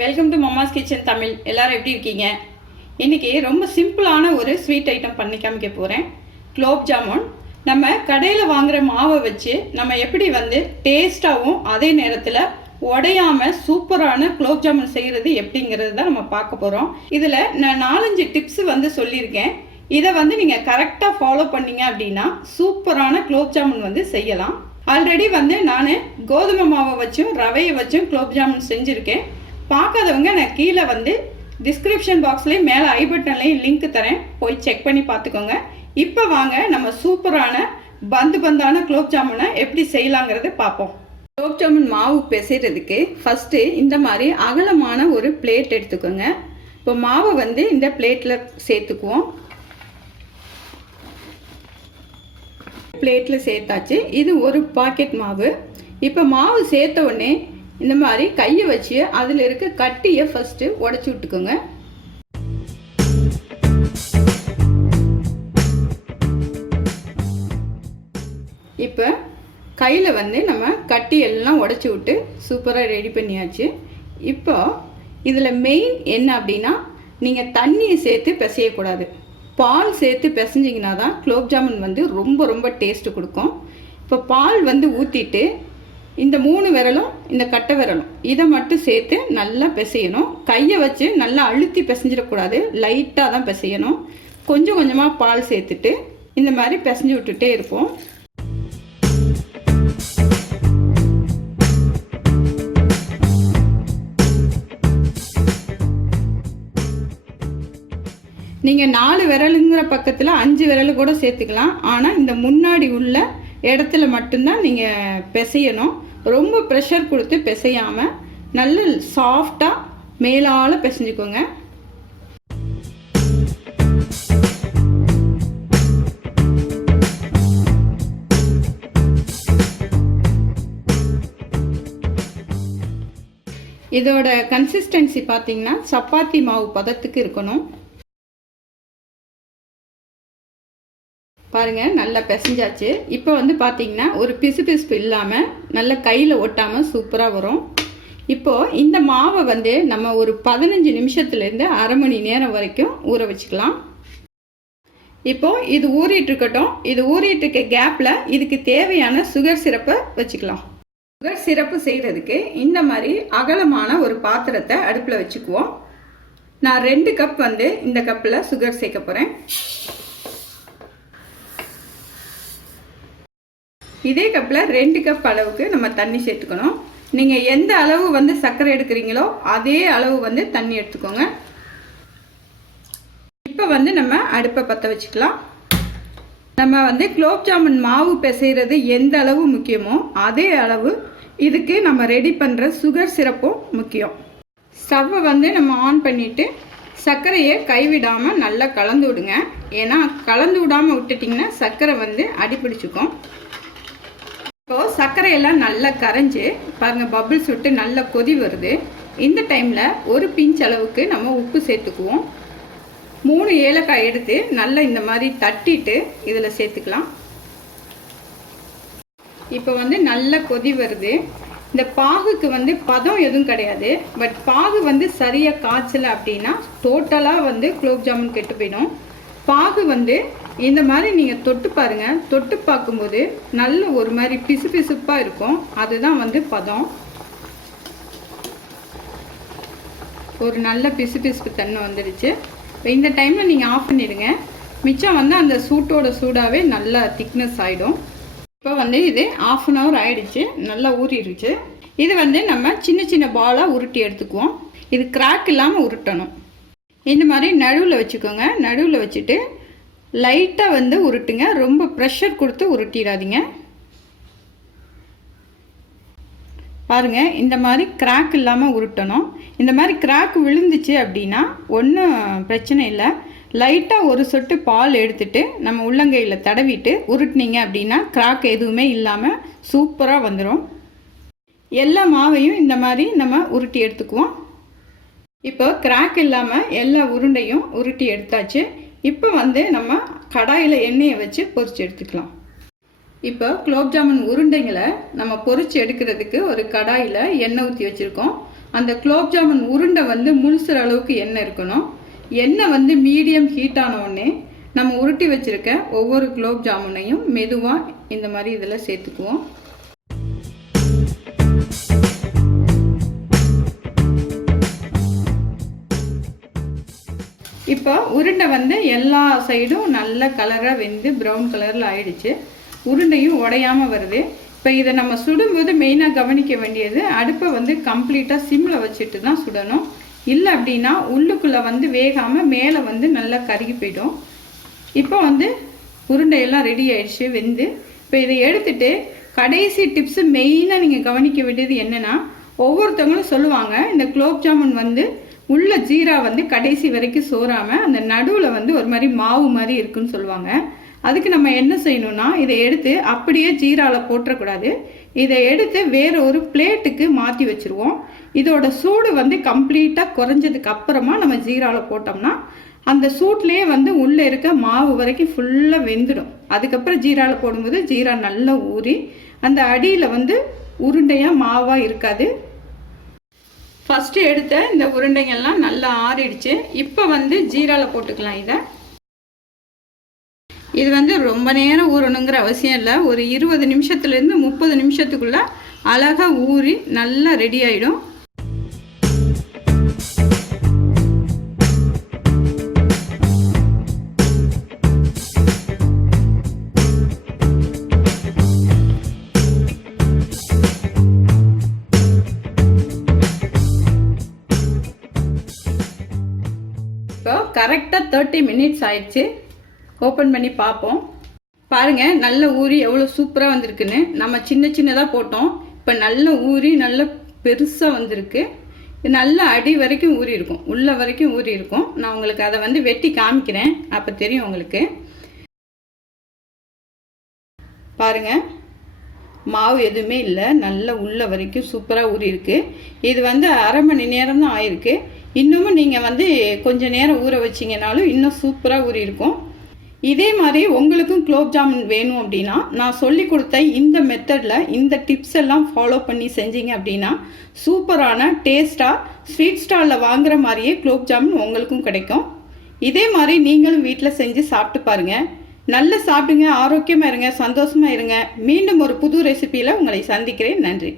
Welcome to Mamma's kitchen Tamil. எல்லாரும் எப்படி இருக்கீங்க? இன்றைக்கி ரொம்ப சிம்பிளான ஒரு ஸ்வீட் ஐட்டம் பண்ணி காமிக்க போகிறேன். குலோப் ஜாமுன். நம்ம கடையில் வாங்குகிற மாவை வச்சு நம்ம எப்படி டேஸ்ட்டாகவும் அதே நேரத்தில் உடையாமல் சூப்பரான குலோப் ஜாமுன் செய்கிறது எப்படிங்கிறது தான் நம்ம பார்க்க போகிறோம். இதில் நான் 4-5 டிப்ஸ் சொல்லியிருக்கேன். இதை நீங்கள் கரெக்டாக ஃபாலோ பண்ணீங்க அப்படின்னா சூப்பரான குலோப் ஜாமுன் செய்யலாம். ஆல்ரெடி நான் கோதுமை மாவை வச்சும் ரவையை வச்சும் குலோப் ஜாமுன் செஞ்சுருக்கேன். பார்க்காதவங்க நான் கீழே டிஸ்கிரிப்ஷன் பாக்ஸ்லேயும் மேலே ஐ பட்டன்லேயும் லிங்க் தரேன், போய் செக் பண்ணி பார்த்துக்கோங்க. இப்போ வாங்க நம்ம சூப்பரான பந்தான குலோப் ஜாமுனை எப்படி செய்யலாங்கிறத பார்ப்போம். குலோப் ஜாமுன் மாவு பிசைறதுக்கு ஃபஸ்ட்டு இந்த மாதிரி அகலமான ஒரு பிளேட் எடுத்துக்கோங்க. இப்போ மாவை இந்த பிளேட்டில் சேர்த்துக்குவோம். பிளேட்டில் சேர்த்தாச்சு. இது ஒரு பாக்கெட் மாவு. இப்போ மாவு சேர்த்த உடனே இந்த மாதிரி கையை வச்சு அதில் இருக்க கட்டியை ஃபஸ்ட்டு உடச்சி விட்டுக்கோங்க. இப்போ கையில் நம்ம கட்டி எல்லாம் உடச்சி விட்டு சூப்பராக ரெடி பண்ணியாச்சு. இப்போ இதில் மெயின் என்ன அப்படின்னா, நீங்கள் தண்ணியை சேர்த்து பிசையக்கூடாது. பால் சேர்த்து பிசைஞ்சிங்கன்னா தான் குலோப் ஜாமுன் ரொம்ப ரொம்ப டேஸ்ட்டு கொடுக்கும். இப்போ பால் ஊற்றிட்டு இந்த 3 விரலும் இந்த கட்டை விரலும் இதை மட்டும் சேர்த்து நல்லா பிசையணும். கையை வச்சு நல்லா அழுத்தி பிசைஞ்சிடக்கூடாது, லைட்டாக தான் பிசையணும். கொஞ்சம் கொஞ்சமாக பால் சேர்த்துட்டு இந்த மாதிரி பிசைஞ்சு விட்டுட்டே இருப்போம். நீங்கள் 4 விரலுங்கிற பக்கத்தில் 5 விரல் கூட சேர்த்துக்கலாம். ஆனால் இந்த முன்னாடி உள்ள இடத்துல மட்டும்தான் நீங்கள் பிசையணும். ரொம்ப ப்ரெஷர் கொடுத்து பிசையாமல் நல்ல சாஃப்டாக மேலால் பிசைஞ்சுக்கோங்க. இதோட கன்சிஸ்டன்சி பார்த்தீங்கன்னா சப்பாத்தி மாவு பதத்துக்கு இருக்கணும். பாருங்கள், நல்லா பிசைஞ்சாச்சு. இப்போ பார்த்தீங்கன்னா ஒரு பிசுபிசுப்பு இல்லாமல் நல்ல கையில் ஒட்டாமல் சூப்பராக வரும். இப்போது இந்த மாவை நம்ம ஒரு 15 நிமிஷத்துலேருந்து அரை மணி நேரம் வரைக்கும் ஊற வச்சுக்கலாம். இப்போது இது ஊறிட்டுருக்கட்டும். இது ஊறிட்டுருக்க கேப்பில் இதுக்கு தேவையான சுகர் சிரப்பை வச்சுக்கலாம். சுகர் சிரப்பு செய்கிறதுக்கு இந்த மாதிரி அகலமான ஒரு பாத்திரத்தை அடுப்பில் வச்சுக்குவோம். நான் 2 கப் இந்த கப்பில் சுகர் சேர்க்க போகிறேன். இதே கப்பில் 2 கப் அளவுக்கு நம்ம தண்ணி சேர்த்துக்கணும். நீங்கள் எந்த அளவு சர்க்கரை எடுக்கிறீங்களோ அதே அளவு தண்ணி எடுத்துக்கோங்க. இப்போ நம்ம அடுப்பை பற்ற வச்சுக்கலாம். நம்ம குலோப் ஜாமுன் மாவு பிசைகிறது எந்த அளவு முக்கியமோ அதே அளவு இதுக்கு நம்ம ரெடி பண்ணுற சுகர் சிரப்பும் முக்கியம். ஸ்டவ்வை நம்ம ஆன் பண்ணிவிட்டு சர்க்கரையை கைவிடாமல் நல்லா கலந்து விடுங்க. ஏன்னா கலந்து விடாமல் விட்டுட்டிங்கன்னா சர்க்கரை அடிப்பிடிச்சிக்கும். இப்போது சர்க்கரையெல்லாம் நல்லா கரைஞ்சி பாருங்கள், பபிள்ஸ் விட்டு நல்லா கொதி வருது. இந்த டைமில் ஒரு பிஞ்ச் அளவுக்கு நம்ம உப்பு சேர்த்துக்குவோம். 3 ஏலக்காய் எடுத்து நல்லா இந்த மாதிரி தட்டிட்டு இதில் சேர்த்துக்கலாம். இப்போ நல்லா கொதி வருது. இந்த பாகுக்கு பதம் எதுவும் கிடையாது. பட் பாகு சரியாக காய்ச்சலை அப்படின்னா டோட்டலாக குலோப் ஜாமுன் கெட்டு போயிடும். பாகு இந்த மாதிரி நீங்கள் தொட்டு பாருங்கள். தொட்டு பார்க்கும்போது நல்ல ஒரு மாதிரி பிசு பிசுப்பாக இருக்கும். அதுதான் பதம். ஒரு நல்ல பிசு பிசுப்பு தன்மை வந்துடுச்சு. இந்த டைமில் நீங்கள் ஆஃப் பண்ணிடுங்க. மிச்சம் அந்த சூட்டோட சூடாகவே நல்லா திக்னஸ் ஆகிடும். இப்போ இது 1/2 hour ஆகிடுச்சு. நல்லா ஊறிடுச்சு. இது நம்ம சின்ன சின்ன பாலாக உருட்டி எடுத்துக்குவோம். இது கிராக் இல்லாமல் உருட்டணும். இந்த மாதிரி நடுவில் வச்சுக்கோங்க. நடுவில் வச்சுட்டு லைட்டாக உருட்டுங்க. ரொம்ப ப்ரெஷர் கொடுத்து உருட்டிடாதீங்க. பாருங்கள், இந்த மாதிரி கிராக் இல்லாமல் உருட்டணும். இந்த மாதிரி கிராக் விழுந்துச்சு அப்படின்னா ஒன்றும் பிரச்சனை இல்லை. லைட்டாக ஒரு சொட்டு பால் எடுத்துட்டு நம்ம உள்ளங்கையில் தடவிட்டு உருட்டினீங்க அப்படின்னா கிராக் எதுவுமே இல்லாமல் சூப்பராக வந்துடும். எல்லா மாவையும் இந்த மாதிரி நம்ம உருட்டி எடுத்துக்குவோம். இப்போ கிராக் இல்லாமல் எல்லா உருண்டையும் உருட்டி எடுத்தாச்சு. இப்போ நம்ம கடாயில் எண்ணெயை வச்சு பொரிச்சு எடுத்துக்கலாம். இப்போ குலோப் ஜாமுன் உருண்டைங்களை நம்ம பொரிச்சு எடுக்கிறதுக்கு ஒரு கடாயில் எண்ணெய் ஊற்றி வச்சுருக்கோம். அந்த குலோப் ஜாமுன் உருண்டை வந்து முழுசுற அளவுக்கு எண்ணெய் இருக்கணும். எண்ணெய் வந்து மீடியம் ஹீட் ஆன உடனே நம்ம உருட்டி வச்சுருக்க ஒவ்வொரு குலோப் ஜாமுனையும் மெதுவாக இந்த மாதிரி இதில் சேர்த்துக்குவோம். இப்போ உருண்டை வந்து எல்லா சைடும் நல்ல கலராக வெந்து ப்ரௌன் கலரில் ஆயிடுச்சு. உருண்டையும் உடையாமல் வருது. இப்போ இதை நம்ம சுடும்போது மெயினாக கவனிக்க வேண்டியது, அடுப்பை வந்து கம்ப்ளீட்டாக சிம்மில் வச்சுட்டு தான் சுடணும். இல்லை அப்படின்னா உள்ளுக்குள்ளே வந்து வேகாமல் மேலே வந்து நல்லா கருகி போய்டும். இப்போ வந்து உருண்டையெல்லாம் ரெடி ஆயிடுச்சு வெந்து. இப்போ இதை எடுத்துட்டு கடைசி டிப்ஸு மெயினாக நீங்கள் கவனிக்க வேண்டியது என்னென்னா, ஒவ்வொருத்தவங்களும் சொல்லுவாங்க இந்த குலோப் ஜாமுன் வந்து உள்ள ஜீரா வந்து கடைசி வரைக்கும் சோறாமல் அந்த நடுவில் வந்து ஒரு மாதிரி மாவு மாதிரி இருக்குன்னு சொல்லுவாங்க. அதுக்கு நம்ம என்ன செய்யணும்னா, இதை எடுத்து அப்படியே ஜீராவில் போட்டுறக்கூடாது. இதை எடுத்து வேற ஒரு பிளேட்டுக்கு மாற்றி வச்சுருவோம். இதோட சூடு வந்து கம்ப்ளீட்டாக குறைஞ்சதுக்கு அப்புறமா நம்ம ஜீராவில் போட்டோம்னா அந்த சூட்லேயே வந்து உள்ளே இருக்க மாவு வரைக்கும் ஃபுல்லாக வெந்துடும். அதுக்கப்புறம் ஜீராவில் போடும்போது ஜீரா நல்லா ஊறி அந்த அடியில் வந்து உருண்டையாக மாவாக இருக்காது. ஃபஸ்ட்டு எடுத்த இந்த உருண்டைங்கள்லாம் நல்லா ஆறிடுச்சு. இப்போ வந்து ஜீராவில் போட்டுக்கலாம். இது வந்து ரொம்ப நேரம் ஊறணுங்கிற அவசியம் இல்லை. ஒரு 20 நிமிஷத்துலேருந்து 30 நிமிஷத்துக்குள்ளே அழகாக ஊறி நல்லா ரெடி ஆகிடும். இப்போ கரெக்டாக 30 மினிட்ஸ் ஆயிடுச்சு. ஓப்பன் பண்ணி பார்ப்போம். பாருங்கள், நல்ல ஊறி எவ்வளோ சூப்பராக வந்திருக்குன்னு. நம்ம சின்ன சின்னதாக போட்டோம், இப்போ நல்ல ஊறி நல்ல பெருசாக வந்திருக்கு. நல்ல அடி வரைக்கும் ஊறி இருக்கும், உள்ள வரைக்கும் ஊறி இருக்கும். நான் உங்களுக்கு அதை வந்து வெட்டி காமிக்கிறேன், அப்போ தெரியும் உங்களுக்கு. பாருங்கள், மாவு எதுவுமே இல்லை, நல்ல உள்ள வரைக்கும் சூப்பராக ஊறி இருக்கு. இது வந்து அரை மணி நேரம் தான் ஆயிருக்கு. இன்னமும் நீங்கள் வந்து கொஞ்சம் நேரம் ஊற வச்சிங்கனாலும் இன்னும் சூப்பராக ஊறி இருக்கும். இதே மாதிரி உங்களுக்கும் குலோப் ஜாமுன் வேணும் அப்படின்னா, நான் சொல்லி கொடுத்த இந்த மெத்தடில் இந்த டிப்ஸ் எல்லாம் ஃபாலோ பண்ணி செஞ்சீங்க அப்படின்னா சூப்பரான டேஸ்ட்டாக ஸ்வீட் ஸ்டாலில் வாங்குற மாதிரியே குலோப் ஜாமுன் உங்களுக்கும் கிடைக்கும். இதே மாதிரி நீங்களும் வீட்டில் செஞ்சு சாப்பிட்டு பாருங்கள். நல்லா சாப்பிடுங்க, ஆரோக்கியமாக இருங்க, சந்தோஷமாக இருங்க. மீண்டும் ஒரு புது ரெசிபியில் உங்களை சந்திக்கிறேன். நன்றி.